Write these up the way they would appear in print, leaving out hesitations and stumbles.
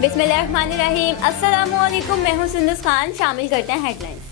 बिस्मिल्लाहिर्रहमानिर्रहीम। अस्सलामुअलैकुम, मैं हूं सुंदस खान। शामिल करते हैं हेडलाइंस।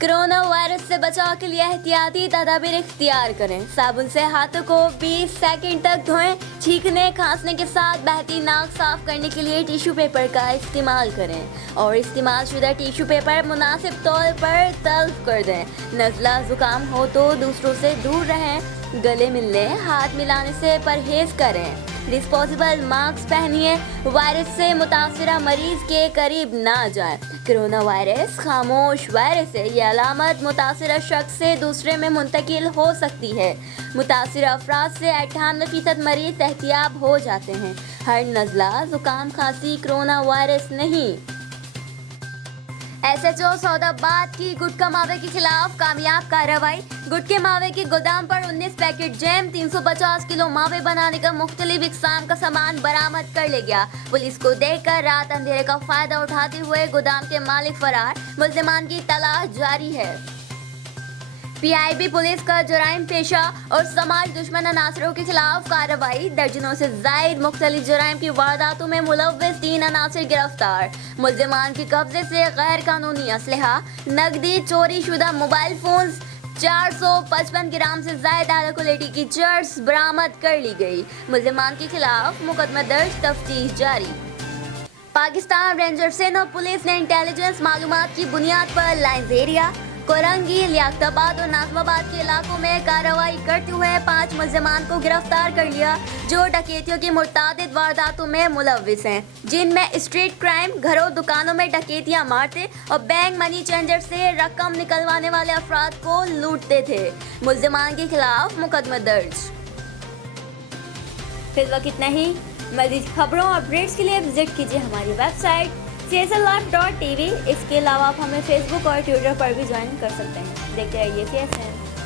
कोरोना वायरस से बचाव के लिए एहतियाती तदाबीर इख्तियार करें। साबुन से हाथों को 20 सेकंड तक धोएं। छींकने खांसने के साथ बहती नाक साफ करने के लिए टिश्यू पेपर का इस्तेमाल करें और इस्तेमाल शुदा टिश्यू पेपर मुनासिब तौर पर तल्फ कर दें। नज़ला जुकाम हो तो दूसरों से दूर रहें। गले मिलने हाथ मिलाने से परहेज करें। डिस्पोजेबल मास्क पहनिए। वायरस से मुतासिरा मरीज के करीब ना जाएं। कोरोना वायरस खामोश वायरस है। ये अलामत मुतासिरा शख्स से दूसरे में मुंतकिल हो सकती है। मुतासिरा अफराद से 98% मरीज एहतियाब हो जाते हैं। हर नज़ला जुकाम खांसी कोरोना वायरस नहीं। SHO सौदाबाद की गुटखा मावे के खिलाफ कामयाब कार्रवाई। गुटखे मावे के गोदाम पर 19 पैकेट जैम, 350 किलो मावे बनाने का मुख्तलिफ इकसाम का सामान बरामद कर ले गया। पुलिस को देखकर रात अंधेरे का फायदा उठाते हुए गोदाम के मालिक फरार। मुल्जिमान की तलाश जारी है। PIB पुलिस का जराइम पेशा और समाज दुश्मन अनासरों के खिलाफ कार्रवाई। दर्जनों से जायद मुख्तलिफ जराइम की वारदातों में मुलव्विस 3 अनासर गिरफ्तार। मुल्जिमान के कब्जे से गैर कानूनी असलहा, नकदी, चोरी शुदा मोबाइल फोन्स, 455 ग्राम से ज्यादा आला क्वालिटी की चर्स बरामद कर ली गई। मुल्जिमान के खिलाफ मुकदमा दर्ज, तफ्तीश जारी। पाकिस्तान रेंजर सेना और पुलिस ने इंटेलिजेंस मालूमात की बुनियाद पर लाइन्स एरिया, कोरंगी, लियाकताबाद और नाजमाबाद के इलाकों में कार्रवाई करते हुए 5 मुल्जिमान को गिरफ्तार कर लिया, जो डकैतियों की मुतअद्दिद वारदातों में मुलव्विस हैं, जिनमें स्ट्रीट क्राइम, घरों दुकानों में डकैतियां मारते और बैंक मनी चेंजर से रकम निकलवाने वाले अफराद को लूटते थे। मुल्जिमान के खिलाफ मुकदमा दर्ज। फिर वक्त इतना ही। मज़ीद खबरों और अपडेट्स के लिए विजिट कीजिए हमारी वेबसाइट CSLlive.tv। इसके अलावा आप हमें फेसबुक और ट्विटर पर भी ज्वाइन कर सकते हैं। देखते रहिए CSL।